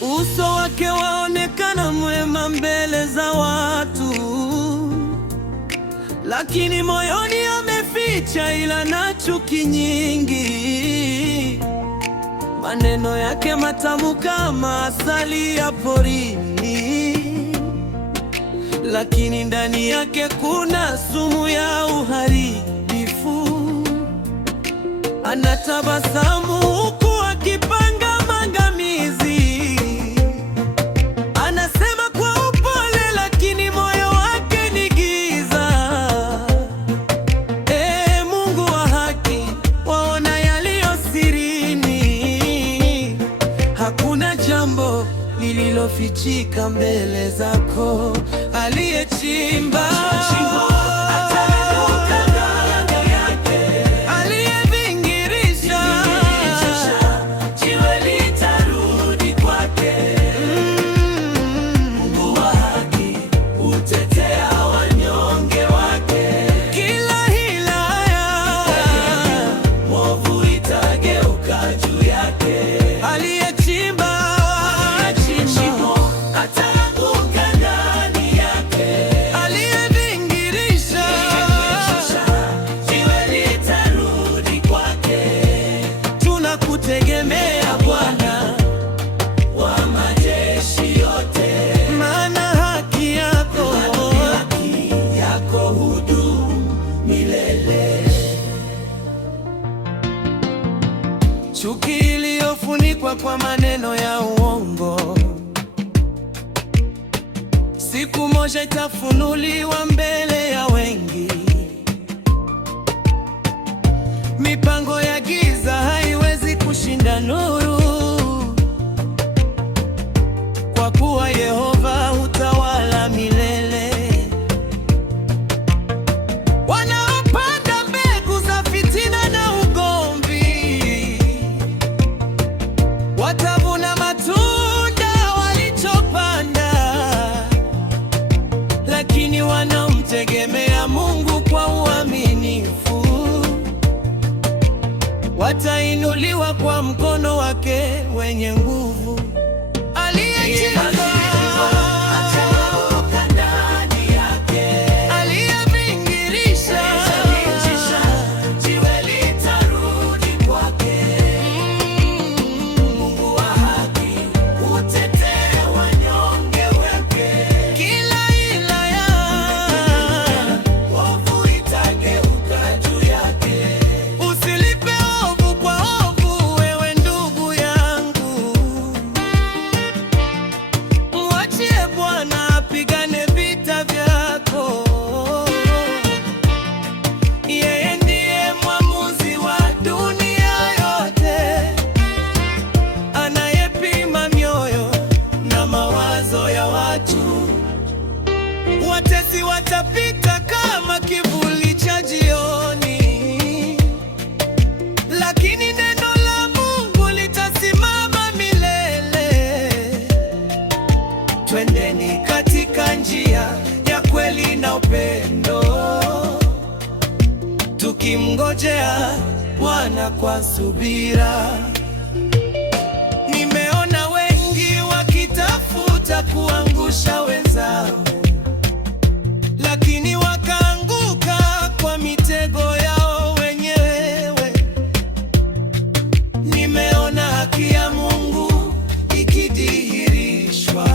Uso wake waonekana mwema mbele za watu, lakini moyoni ameficha ila na chuki nyingi. Maneno yake matamu kama asali ya porini, lakini ndani yake kuna sumu ya uharibifu. Anatabasamu huku akipanga maangamizi. Anasema kwa upole, lakini moyo wake ni giza. Mungu wa haki, waona yaliyo sirini. Hakuna jambo lililofichika mbele zako. Aliyechimba tegemea Bwana wa majeshi yote, maana haki yako hudumu milele. Chuki iliyofunikwa kwa maneno ya uongo, siku moja itafunuliwa mbele ya wengi. Mipango ya giza haiwezi kushinda nuru, kwa kuwa Yehova hutawala milele. Wanaopanda mbegu za fitina na ugomvi watavuna matunda walichopanda, lakini wanaomtegemea Mungu kwa uaminifu watainuliwa kwa mkono wake wenye nguvu. Aliyechimba ndani yake, aliyevingirisha jiwe litarudi kwake. Mungu wa haki hutetea wanyonge wake. Kila ila ya ovu itageuka juu yake. Usilipe kwa ovu, wewe ndugu yangu, mwachie Bwana apigane vita vyako. Yeye ndiye mwamuzi wa dunia yote, anayepima mioyo na mawazo ya watu. Watesi watapita kama kivuli cha jioni, lakini neno la Mungu litasimama milele. Twendeni katika njia ya kweli na upendo, tukimngojea Bwana kwa subira. Nimeona wengi wakitafuta kuangusha wenzao, lakini wakaanguka kwa mitego yao wenyewe. Nimeona haki ya Mungu ikidhihirishwa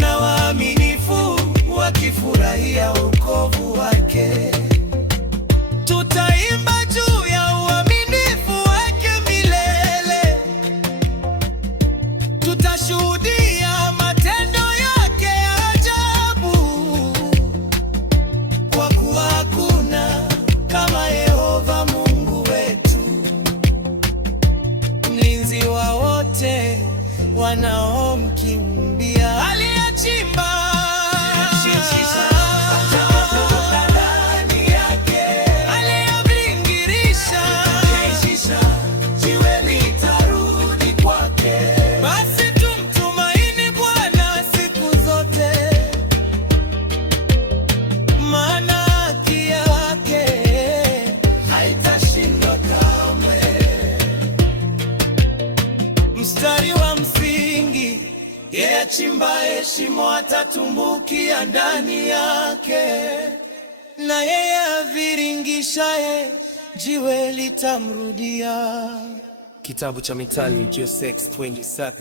na waaminifu wakifurahia wokovu wake. Tutaimba juu ya uaminifu wake milele, tutashuhudia matendo ya achimbaye shimo atatumbukia ndani yake, na yeye aviringishaye jiwe litamrudia. Kitabu cha Mithali 6:27.